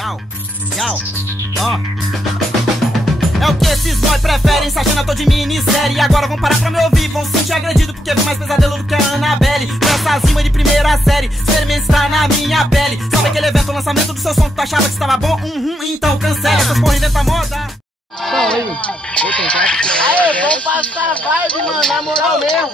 Yau, yau, ó. É o que esses boy preferem, se achando ator de minissérie. E agora vão parar pra me ouvir, vão se sentir agredido, porque vem mais pesadelo do que a Annabelle. Com essas rimas de primeira série, experimento está na minha pele. Sabe aquele evento, o lançamento do seu som que tu achava que estava bom? Então cancela, essas porra inventa moda. Aê, vamos passar a vibe, mano, na moral mesmo.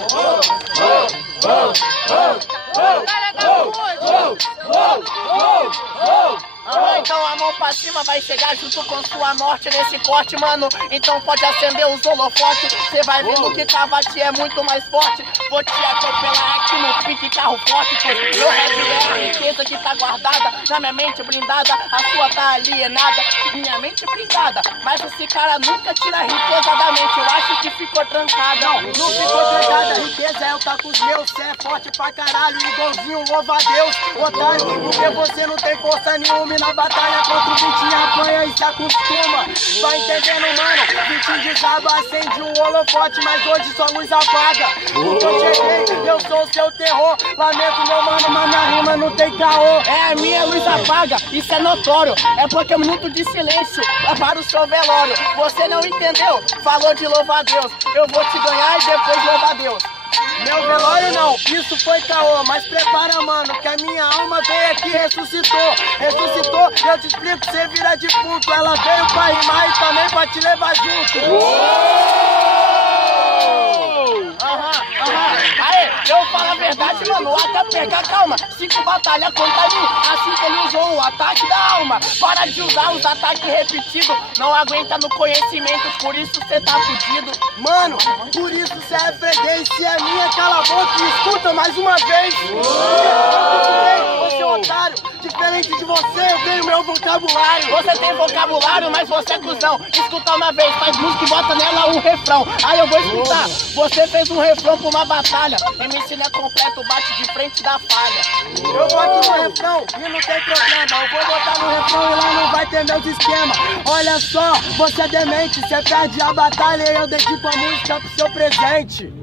Então a mão pra cima vai chegar junto com sua morte nesse corte, mano. Então pode acender os holofotes. Cê vai vendo que Cavati é muito mais forte. Vou te atropelar aqui no pique carro forte. Pois meu rap é a riqueza que tá guardada na minha mente blindada. A sua tá alienada, minha mente blindada. Mas esse cara nunca tira a riqueza da mente. Eu acho que ficou trancada. Não ficou trancada, a riqueza é eu tá com os meus. Cê é forte pra caralho, igualzinho, louva a Deus. Otário, porque você não tem força nenhuma. Na batalha contra o Vitinho apanha e se acostuma. Vai entendendo, mano? Vitinho desaba, acende um holofote, mas hoje sua luz apaga. Porque eu cheguei, eu sou o seu terror. Lamento, meu mano, mas minha rima não tem caô. É, a minha luz apaga, isso é notório. É porque um minuto de silêncio é para o seu velório. Você não entendeu? Falou de louvar a Deus. Eu vou te ganhar e depois louvar a Deus. Meu velório não, isso foi caô. Mas prepara, mano, que a minha alma veio aqui e ressuscitou. Ressuscitou, eu te explico, você vira defunto. Ela veio pra rimar e também pra te levar junto. Aê, eu falo a verdade, mano, até pegar calma. 5 batalhas contra mim, assim que ele usou o ataque da alma. Para de usar os ataques repetidos, não aguenta no conhecimento, por isso cê tá fudido. Mano, por isso cê é freguês. Se é minha, cala a boca e escuta mais uma vez. Você é otário, diferente de você, eu tenho meu vocabulário. Você tem vocabulário, mas você é cuzão. Escuta uma vez, faz música e bota nela um refrão. Aí eu vou escutar, você fez um refrão pra uma batalha. MC não é completo, bate de frente da falha. Eu boto no refrão e não tem problema. Eu vou botar no refrão e lá não vai ter meus esquemas. Olha só, você é demente, você perde a batalha e eu dedico a música pro seu presente.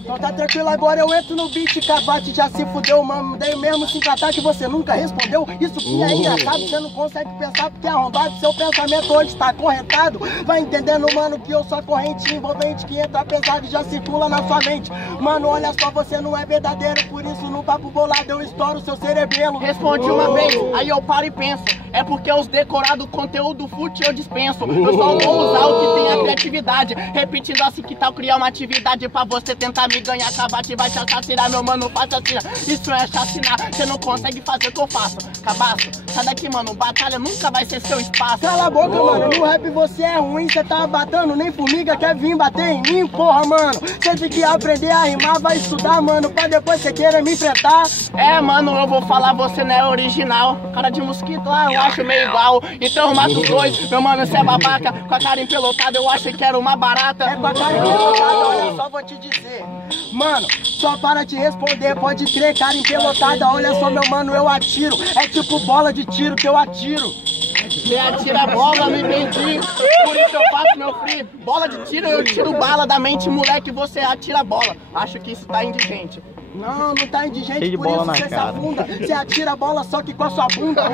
Então tá tranquilo, agora eu entro no beat. Cavati já se fudeu, mano. Dei mesmo 5 ataques, você nunca respondeu. Isso que é engraçado, você não consegue pensar porque é arrombado. Seu pensamento hoje está corretado. Vai entendendo, mano, que eu sou a corrente envolvente que entra pesado e já circula na sua mente. Mano, olha só, você não é verdadeiro, por isso no papo bolado eu estouro seu cerebelo. Responde uma vez, aí eu paro e penso. É porque os decorados, conteúdo fútil eu dispenso. Eu só vou usar o que tem a criatividade. Repetindo assim que tal criar uma atividade pra você tentar me ganhar. Cavati vai te assassinar, meu mano, assassina. Isso é assassinar, você não consegue fazer o que eu faço. Cabaço, sai daqui, mano, batalha nunca vai ser seu espaço. Cala a boca, mano, no rap você é ruim. Você tá batendo, nem formiga quer vir bater em mim, porra, mano. Você tem que aprender a rimar, vai estudar, mano, pra depois você queira me enfrentar. É, mano, eu vou falar, você não é original. Cara de mosquito, eu acho meio igual. Então eu mato os dois, meu mano, você é babaca. Com a cara empelotada, eu acho que era uma barata. É com a cara empelotada, olha só, vou te dizer. Mano, só para te responder, pode crer, cara empelotada. Olha só, meu mano, eu atiro. É tipo bola de tiro que eu atiro. Você atira a bola, não entendi. Por isso eu faço, meu filho. Bola de tiro, eu tiro bala da mente, moleque, você atira a bola. Acho que isso tá indigente. Não, não tá indigente, por isso você se afunda. Você atira a bola só que com a sua bunda.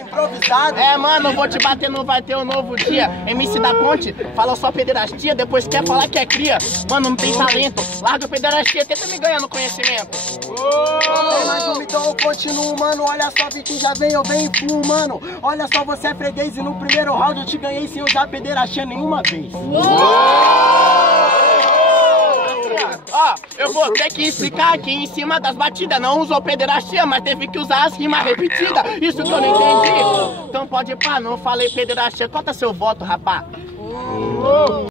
Improvisado. É, mano, vou te bater, não vai ter um novo dia. MC da Ponte, fala só pederastia, depois quer falar que é cria. Mano, não tem talento, larga a pederastia, tenta me ganhar no conhecimento. Tem mais um, então eu continuo, mano. Olha só, Vitinho já vem, eu venho full, mano. Olha só, você é freguês e no primeiro round eu te ganhei sem usar pederastia nenhuma vez. Ó, eu vou ter que explicar aqui em cima das batidas. Não usou pederastia, mas teve que usar as rimas repetidas. Isso que eu não entendi. Então pode ir pá, não falei pederastia. Qual tá seu voto, rapá?